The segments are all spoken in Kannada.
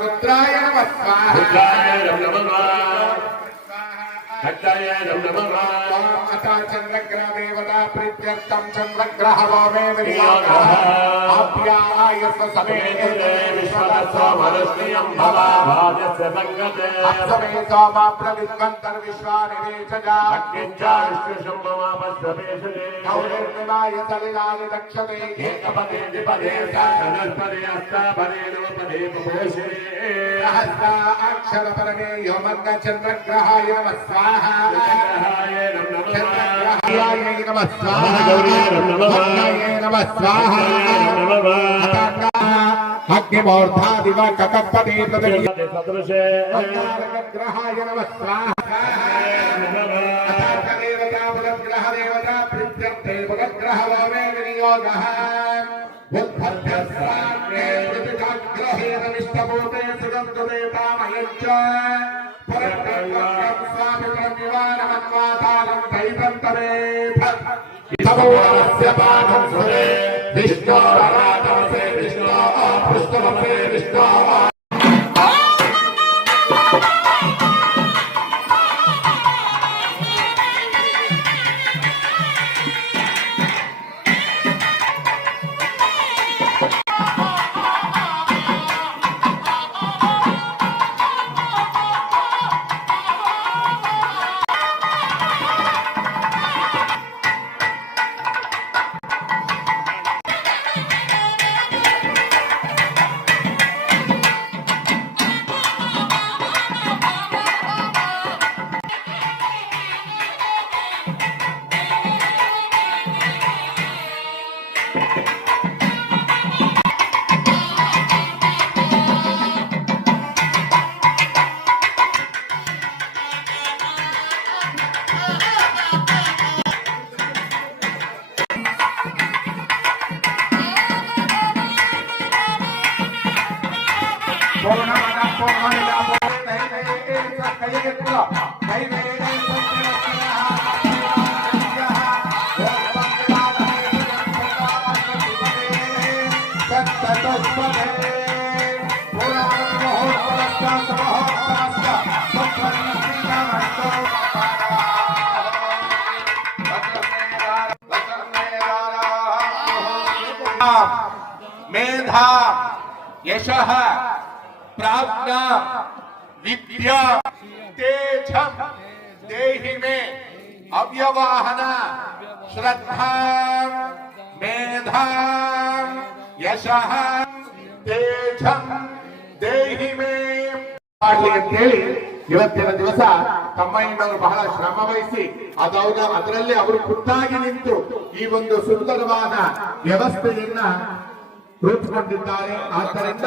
रुद्राय नमः स्वाहा चंद्रग्रह देवता प्रीत्यर्थम चंद्रग्रह वामे आप्यायस्व समेत विश्वदस्वमरस्मियं भवाभाजस्य संगते अक्षमे सोमा प्रविद्वन्तर् विश्वानिवेशजा अग्निञ्चा विश्वशम्भवापस्वपेशजे गौरर्निवाय सलिलानि दक्षते एकपदे द्विपदे सहस्रपदे अष्टापदे नवपदे पुपोषे सहस्रा अक्षर परमे योमग्न चंद्रग्रहाय नमः स्वाहा चंद्रग्रहाय नमः स्वाहा गौरीये नमः स्वाहा अग्निमूर्धा दिव ककपदे सदृशे ग्रहाय नमः स्वाहा देवता भगद्ग्रह देवता प्रीत्यर्थे भगद्ग्रह वामे विनियोगः उद्भद्यस्राग्रे विविधाग्रहेण विष्टभूते सुगन्धदेवतामयञ्च परत्रं स्वामित्रं निवारमन्वातारं दैवन्तमेथ इतमोरस्य पाठं सुरे विष्णोराराधमसे विष्णो पृष्ठमसे विष्णो मेधा यशः प्राज्ञा विद्या तेजं देहि मे अव्यवाहन श्रद्धा मेधा यशः तेजं देहि मे ಅಂತೇಳಿ ಇವತ್ತಿನ ದಿವಸ ತಮ್ಮಯ್ಯನವರು ಬಹಳ ಶ್ರಮ ವಹಿಸಿ ಅದರಲ್ಲಿ ಅವರು ಖುದ್ದಾಗಿ ನಿಂತು ಈ ಒಂದು ಸುಂದರವಾದ ವ್ಯವಸ್ಥೆಯನ್ನ ರೂಪಿಸಿಕೊಂಡಿದ್ದಾರೆ. ಆದ್ದರಿಂದ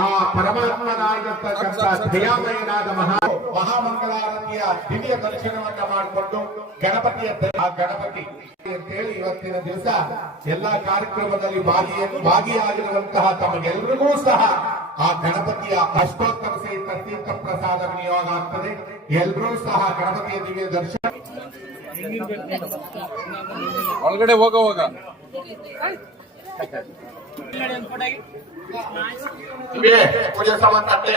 ಆ ಪರಮಾತ್ಮನಾಗಿರ್ತಕ್ಕಂಥ ದಯಾಮಯನಾದ ಮಹಾಮಂಗಳಾರತಿಯ ದಿವ್ಯ ದರ್ಶನವನ್ನ ಮಾಡಿಕೊಂಡು ಗಣಪತಿಯ ಗಣಪತಿ ಅಂತೇಳಿ ಇವತ್ತಿನ ದಿವಸ ಎಲ್ಲಾ ಕಾರ್ಯಕ್ರಮದಲ್ಲಿ ಭಾಗಿಯಾಗಿರುವಂತಹ ತಮಗೆಲ್ಲರಿಗೂ ಸಹ ಆ ಗಣಪತಿಯ ಅಷ್ಟೋತ್ತರ ಸಹಿತ ತೀರ್ಥ ಪ್ರಸಾದ ವಿನಿಯೋಗ ಆಗ್ತದೆ. ಎಲ್ಲರೂ ಸಹ ಗಣಪತಿಯ ದಿವ್ಯ ದರ್ಶನ ಒಳಗಡೆ ಹೋಗುವಾಗ ಪೂಜೆ ಸಂಬಂಧಕ್ಕೆ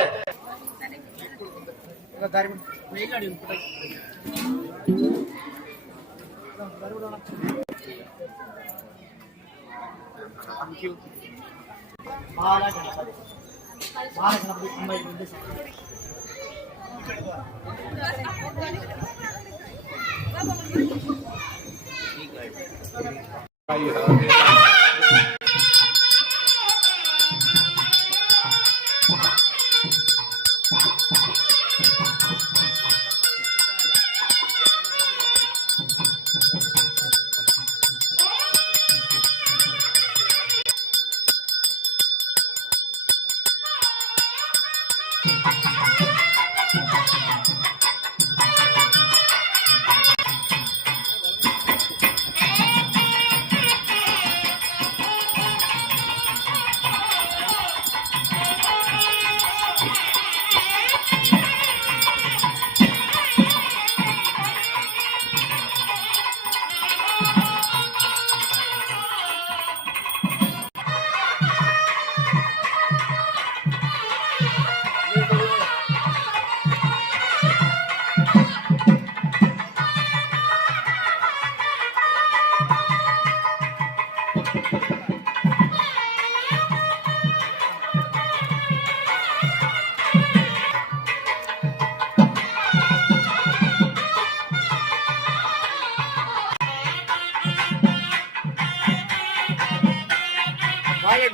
ನೋಡಿ,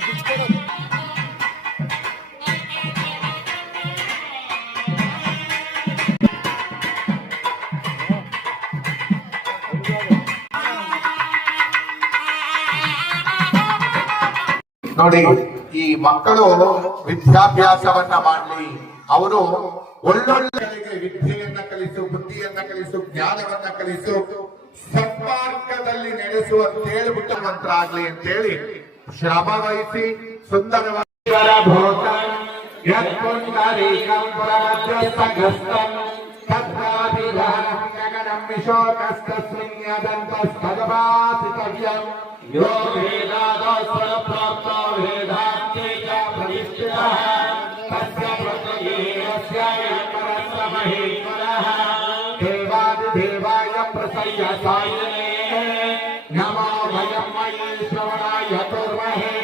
ಈ ಮಕ್ಕಳು ವಿದ್ಯಾಭ್ಯಾಸವನ್ನ ಮಾಡಲಿ, ಅವರು ಒಳ್ಳೊಳ್ಳೆ ವಿದ್ಯೆಯನ್ನ ಕಲಿಸು, ಬುದ್ಧಿಯನ್ನ ಕಲಿಸು, ಜ್ಞಾನವನ್ನ ಕಲಿಸು, ಸನ್ಮಾರ್ಗದಲ್ಲಿ ನಡೆಸುವ ಹೇಳ್ಬಿಟ್ಟು ಮಂತ್ರ ಆಗ್ಲಿ ಅಂತೇಳಿ ಶ್ರಮ ವಹಿಸಿ ಸುಂದರವಾಗಿ यो वेदादस्वरप्राप्तो वेदान्ते च प्रतिष्ठितः तस्य प्रत्ययस्य परस्य महेश्वरः देवादिदेवाय प्रसय्यसायिने नमो वयं मयि श्रवणाय कुर्महे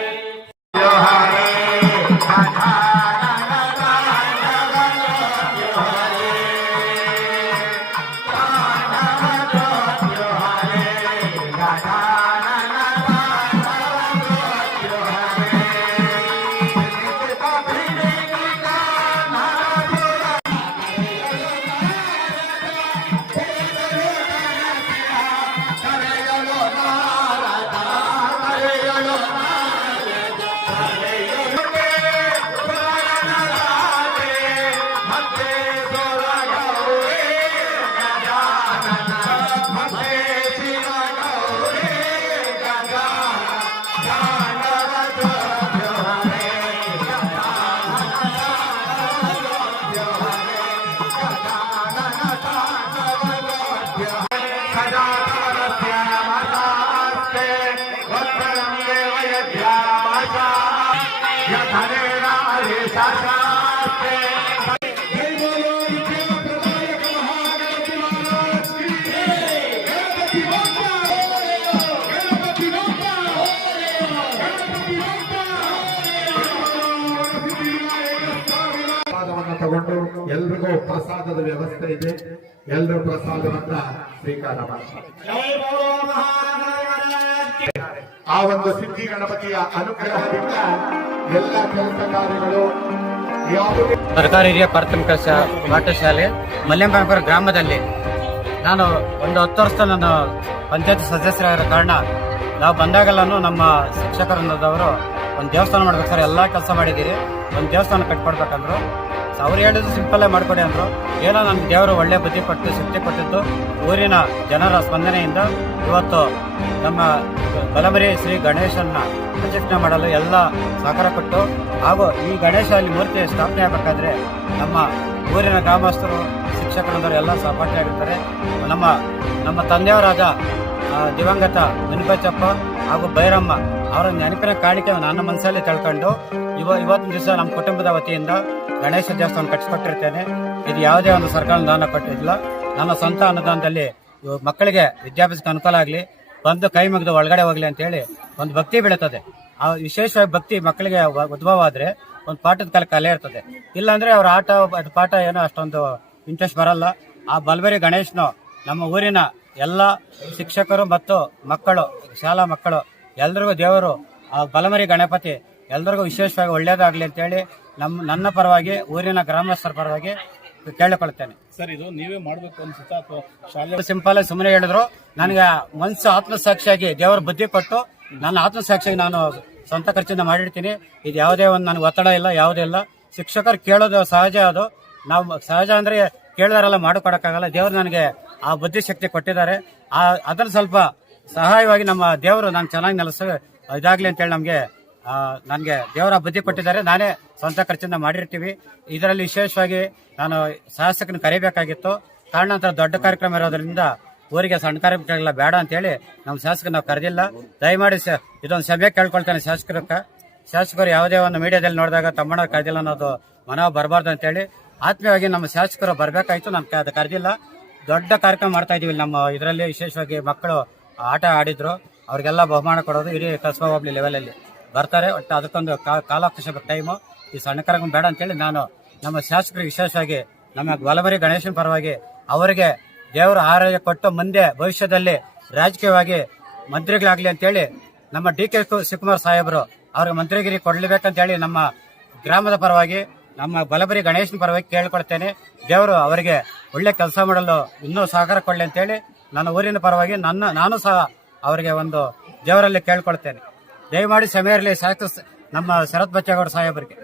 ತಗೊಂಡು ಎಲ್ರಿಗೂ ಪ್ರಸಾದದ ವ್ಯವಸ್ಥೆ ಇದೆ. ಎಲ್ಲರೂ ಪ್ರಸಾದವನ್ನ ಸ್ವೀಕಾರ ಮಾಡ್ತಾರೆ. ಆ ಒಂದು ಸಿದ್ಧಿ ಗಣಪತಿಯ ಅನುಗ್ರಹದಿಂದ ಎಲ್ಲ ಕೆಲಸ ಕಾರ್ಯಗಳು ಯಾವುದೇ ಸರ್ಕಾರಿ ಹಿರಿಯ ಪ್ರಾಥಮಿಕ ಪಾಠಶಾಲೆ ಮಲ್ಯಂಬಾಪುರ ಗ್ರಾಮದಲ್ಲಿ ನಾನು ಒಂದು 10 ವರ್ಷ ನಾನು ಪಂಚಾಯತ್ ಸದಸ್ಯರಾಗಿರೋ ಕಾರಣ ನಾವು ಬಂದಾಗೆಲ್ಲೂ ನಮ್ಮ ಶಿಕ್ಷಕರನ್ನದವರು ಒಂದು ದೇವಸ್ಥಾನ ಮಾಡ್ಬೇಕು ಸರ್, ಎಲ್ಲ ಕೆಲಸ ಮಾಡಿದ್ದೀರಿ, ಒಂದು ದೇವಸ್ಥಾನ ಕಟ್ಕೊಡ್ಬೇಕಂದ್ರು. ಅವ್ರು ಹೇಳಿದ್ರು ಸಿಂಪಲ್ ಆಗಿ ಮಾಡ್ಕೊಡಿ ಅಂದ್ರು. ಏನೋ ನಮ್ಗೆ ದೇವರು ಒಳ್ಳೆ ಬುದ್ಧಿ ಕೊಟ್ಟು ಶಕ್ತಿ ಕೊಟ್ಟಿದ್ದು ಊರಿನ ಜನರ ಸ್ಪಂದನೆಯಿಂದ ಇವತ್ತು ನಮ್ಮ ಬಲಮರಿ ಶ್ರೀ ಗಣೇಶನ್ನ ಪ್ರತಿಷ್ಠೆ ಮಾಡಲು ಎಲ್ಲ ಸಹಕಾರ ಕೊಟ್ಟು ಹಾಗೂ ಈ ಗಣೇಶ ಅಲ್ಲಿ ಮೂರ್ತಿ ಸ್ಥಾಪನೆ ಆಗಬೇಕಾದ್ರೆ ನಮ್ಮ ಊರಿನ ಗ್ರಾಮಸ್ಥರು ಶಿಕ್ಷಕರಂದವರು ಎಲ್ಲ ಸಹಪಾಠಿಯಾಗಿರ್ತಾರೆ. ನಮ್ಮ ತಂದೆಯವರಾದ ದಿವಂಗತ ಗಣಪಚಪ್ಪ ಹಾಗೂ ಭೈರಮ್ಮ ಅವರ ನೆನಪಿನ ಕಾಣಿಕೆ ನನ್ನ ಮನಸ್ಸಲ್ಲಿ ತಿಳ್ಕೊಂಡು ಇವತ್ತಿನ ದಿವಸ ನಮ್ಮ ಕುಟುಂಬದ ವತಿಯಿಂದ ಗಣೇಶ ದೇವಸ್ಥಾನ ಕಟ್ಟಿಸ್ಕೊಟ್ಟಿರ್ತೇನೆ. ಇದು ಯಾವುದೇ ಒಂದು ಸರ್ಕಾರ ಅನುದಾನ ಕೊಟ್ಟಿಲ್ಲ, ನನ್ನ ಸ್ವಂತ ಅನುದಾನದಲ್ಲಿ ಮಕ್ಕಳಿಗೆ ವಿದ್ಯಾಭ್ಯಾಸಕ್ಕೆ ಅನುಕೂಲ ಆಗಲಿ, ಬಂದು ಕೈ ಮುಗಿದು ಒಳಗಡೆ ಹೋಗ್ಲಿ ಅಂತೇಳಿ ಒಂದು ಭಕ್ತಿ ಬೆಳೀತದೆ. ಆ ವಿಶೇಷವಾಗಿ ಭಕ್ತಿ ಮಕ್ಕಳಿಗೆ ಉದ್ಭವ ಆದ್ರೆ ಒಂದು ಪಾಠದ ಕಲೆ ಇರ್ತದೆ. ಇಲ್ಲಾಂದ್ರೆ ಅವ್ರ ಪಾಠ ಏನೋ ಅಷ್ಟೊಂದು ಇಂಟ್ರೆಸ್ಟ್ ಬರಲ್ಲ. ಆ ಬಲಬರಿ ಗಣೇಶನು ನಮ್ಮ ಊರಿನ ಎಲ್ಲ ಶಿಕ್ಷಕರು ಮತ್ತು ಮಕ್ಕಳು, ಶಾಲಾ ಮಕ್ಕಳು ಎಲ್ರಿಗೂ ದೇವರು ಆ ಬಲಮರಿ ಗಣಪತಿ ಎಲ್ರಿಗೂ ವಿಶೇಷವಾಗಿ ಒಳ್ಳೇದಾಗ್ಲಿ ಅಂತೇಳಿ ನನ್ನ ಪರವಾಗಿ ಊರಿನ ಗ್ರಾಮಸ್ಥರ ಪರವಾಗಿ ಕೇಳಿಕೊಳ್ಳುತ್ತೇನೆ. ಸರ್, ಇದು ನೀವೇ ಮಾಡ್ಬೇಕು ಅನ್ಸುತ್ತಾ ಅಥವಾ ಶಾಲೆ ಸಿಂಪಲ್ ಆಗಿ ಸುಮ್ಮನೆ ಹೇಳಿದ್ರು. ನನಗೆ ಮನಸ್ಸು ಆತ್ಮಸಾಕ್ಷಿಯಾಗಿ ದೇವರ ಬುದ್ಧಿ ಕೊಟ್ಟು ನನ್ನ ಆತ್ಮಸಾಕ್ಷಿಯಾಗಿ ನಾನು ಸ್ವಂತ ಖರ್ಚಿಂದ ಮಾಡಿರ್ತೀನಿ. ಇದು ಯಾವುದೇ ಒಂದು ನನಗೆ ಒತ್ತಡ ಇಲ್ಲ, ಯಾವುದೇ ಇಲ್ಲ. ಶಿಕ್ಷಕರು ಕೇಳೋದು ಸಹಜ, ಅದು ನಾವು ಸಹಜ ಅಂದ್ರೆ ಕೇಳಿದಾರೆಲ್ಲ ಮಾಡಿಕೊಡಕ್ಕಾಗಲ್ಲ. ದೇವರು ನನಗೆ ಆ ಬುದ್ಧಿ ಶಕ್ತಿ ಕೊಟ್ಟಿದ್ದಾರೆ. ಅದನ್ನು ಸ್ವಲ್ಪ ಸಹಾಯವಾಗಿ ನಮ್ಮ ದೇವರು ನಾನು ಚೆನ್ನಾಗಿ ಇದಾಗ್ಲಿ ಅಂತೇಳಿ ನನಗೆ ದೇವರ ಬುದ್ಧಿ ಕೊಟ್ಟಿದ್ದಾರೆ. ನಾನೇ ಸ್ವಂತ ಖರ್ಚಿಂದ ಮಾಡಿರ್ತೀವಿ. ಇದರಲ್ಲಿ ವಿಶೇಷವಾಗಿ ನಾನು ಶಾಸಕನ ಕರಿಬೇಕಾಗಿತ್ತು. ಕಾರಣಾಂತರ ದೊಡ್ಡ ಕಾರ್ಯಕ್ರಮ ಇರೋದ್ರಿಂದ ಊರಿಗೆ ಸಣ್ಣ ಕಾರ್ಯಕ್ರಮಗಳೆಲ್ಲ ಬೇಡ ಅಂತೇಳಿ ನಮ್ಮ ಶಾಸಕ ನಾವು ಕರೆದಿಲ್ಲ. ದಯಮಾಡಿ ಇದೊಂದು ಸಭೆ ಕೇಳ್ಕೊಳ್ತೇನೆ ಶಾಸಕರು ಯಾವುದೇ ಒಂದು ಮೀಡಿಯಾದಲ್ಲಿ ನೋಡಿದಾಗ ತಮ್ಮಣ್ಣ ಕರೆದಿಲ್ಲ ಅನ್ನೋದು ಮನವ ಬರಬಾರ್ದು ಅಂತೇಳಿ ಆತ್ಮೀಯವಾಗಿ ನಮ್ಮ ಶಾಸಕರು ಬರಬೇಕಾಯ್ತು. ನಮ್ಗೆ ಅದು ಕರೆದಿಲ್ಲ. ದೊಡ್ಡ ಕಾರ್ಯಕ್ರಮ ಮಾಡ್ತಾ ಇದೀವಿ. ನಮ್ಮ ಇದರಲ್ಲಿ ವಿಶೇಷವಾಗಿ ಮಕ್ಕಳು ಆಟ ಆಡಿದ್ರು, ಅವ್ರಿಗೆಲ್ಲ ಬಹುಮಾನ ಕೊಡೋದು ಇಡೀ ಕಸ್ಬಾ ಹೋಬಳಿ ಲೆವೆಲಲ್ಲಿ ಬರ್ತಾರೆ. ಒಟ್ಟು ಅದಕ್ಕೊಂದು ಕಾಲಾವಕಾಶ ಟೈಮು. ಈ ಸಣ್ಣ ಕಾರ್ಯಕ್ರಮ ಬೇಡ ಅಂತೇಳಿ ನಾನು ನಮ್ಮ ಶಾಸಕರಿಗೆ ವಿಶೇಷವಾಗಿ ನಮ್ಮ ಬಲಮರಿ ಗಣೇಶನ ಪರವಾಗಿ ಅವರಿಗೆ ದೇವರ ಆರೋಗ್ಯ ಕೊಟ್ಟು ಮುಂದೆ ಭವಿಷ್ಯದಲ್ಲಿ ರಾಜಕೀಯವಾಗಿ ಮಂತ್ರಿಗಳಾಗ್ಲಿ ಅಂತೇಳಿ ನಮ್ಮ ಡಿ ಕೆ ಶಿವಕುಮಾರ್ ಸಾಹೇಬರು ಅವ್ರಿಗೆ ಮಂತ್ರಿಗಿರಿ ಕೊಡ್ಲೇಬೇಕಂತ ಹೇಳಿ ನಮ್ಮ ಗ್ರಾಮದ ಪರವಾಗಿ, ನಮ್ಮ ಬಲಬರಿ ಗಣೇಶನ ಪರವಾಗಿ ಕೇಳ್ಕೊಳ್ತೇನೆ. ದೇವರು ಅವರಿಗೆ ಒಳ್ಳೆ ಕೆಲಸ ಮಾಡಲು ಇನ್ನೂ ಸಹಕಾರ ಕೊಡಲಿ ಅಂತೇಳಿ ನನ್ನ ಊರಿನ ಪರವಾಗಿ ನಾನು ಸಹ ಅವರಿಗೆ ಒಂದು ದೇವರಲ್ಲಿ ಕೇಳ್ಕೊಳ್ತೇನೆ. ದಯಮಾಡಿ ಸಮಯ ಇರಲಿ ಸಾಕು ನಮ್ಮ ಶರತ್ ಬಚ್ಚೇಗೌಡ ಸಾಹೇಬರಿಗೆ.